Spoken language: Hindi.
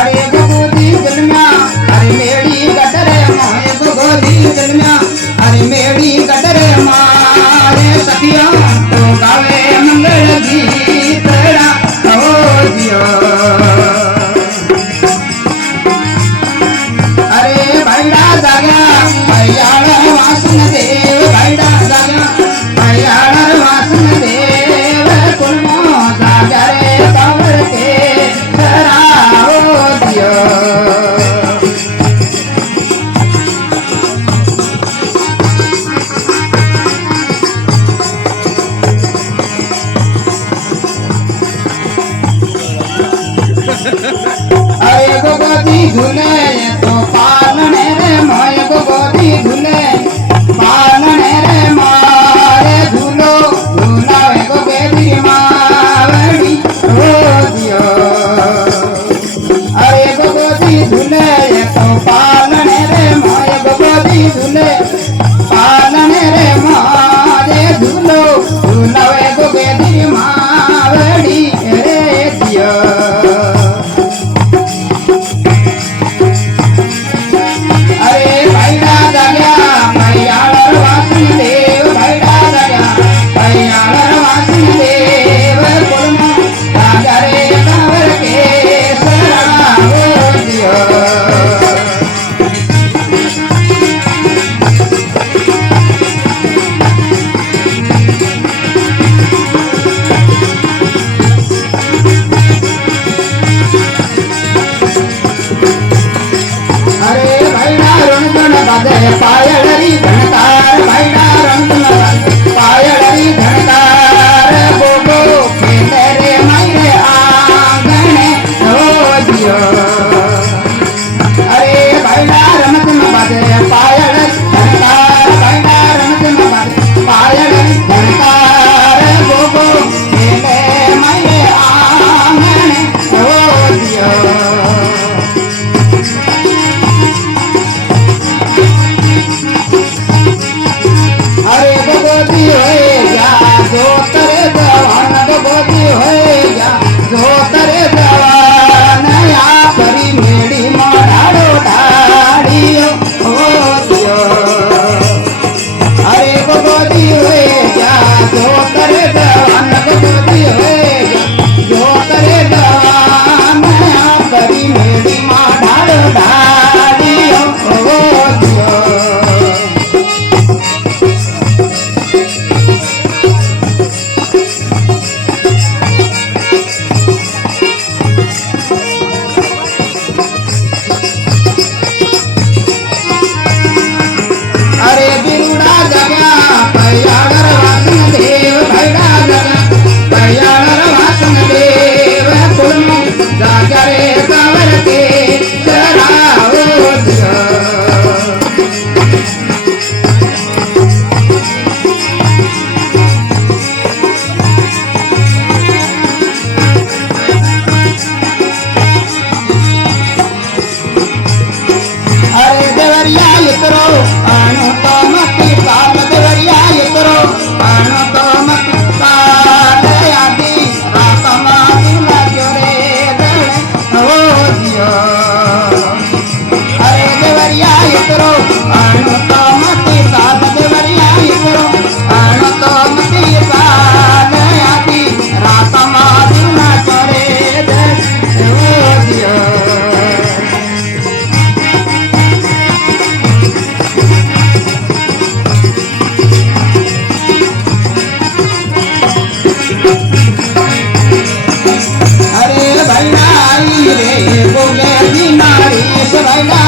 अरे गोदी जलम्या अरे मेरी गटरे मोए गोदी जलम्या अरे मेरी गटरे मारे सखिया तो गावे मंगल गीत हो दियो अरे भाईड़ा जाग्या भैयाड़ वासन देव भाईड़ा जाग्या भैयाड़ वासन देव कुलमो जाग्या रे कंवर के हो दियो अरे गोदी झूले तो पालने रे मोय गोदी झूले पालने रे मारे झूलो झूलावे गोदी मावड़ी हो दियो अरे गोदी झूले तो पालने रे मोय गोदी झूले पालने रे मारे झूलो झूलावे गोदी मावड़ी रे दियो पायड़ी धनकार भाईड़ा रंगन पायड़ी धनकार गोगो खेले रे मायरे आंगन हो दियो अरे भाईड़ा रमत में बाजे पायड़ी धनकार भाईड़ा रमत में बाजे पायड़ी धनकार गोगो खेले मायरे आंगन हो दियो अरे गोदी होए जा जो तेरे जवान गोदी होए जा जो तेरे जवान या परी मेरी मारो ढाड़ियो हो दियो अरे गोदी होए जा जो तेरे जवान गोदी होए जा जो तेरे जवान या परी मेरी मारो ढाड़ियो हो दियो अरे बिरुड़ा जगा भैयाड़ वासन देव भैड़ा जगा भैयाड़ वासन देव कुलमो जागा रे कंवर के हो दियो अरे देवरिया करो आनो तो मत पाल देवरिया करो आनो तो मत पाल आदि आत्मा दिला जोरे हो दियो अरे देवरिया करो आनो तो मत पाल देवरिया करो आनो तो मत पाल आदि आत्मा दिला जोरे हो दियो अरे भैया रे बोले बिनारी से भैया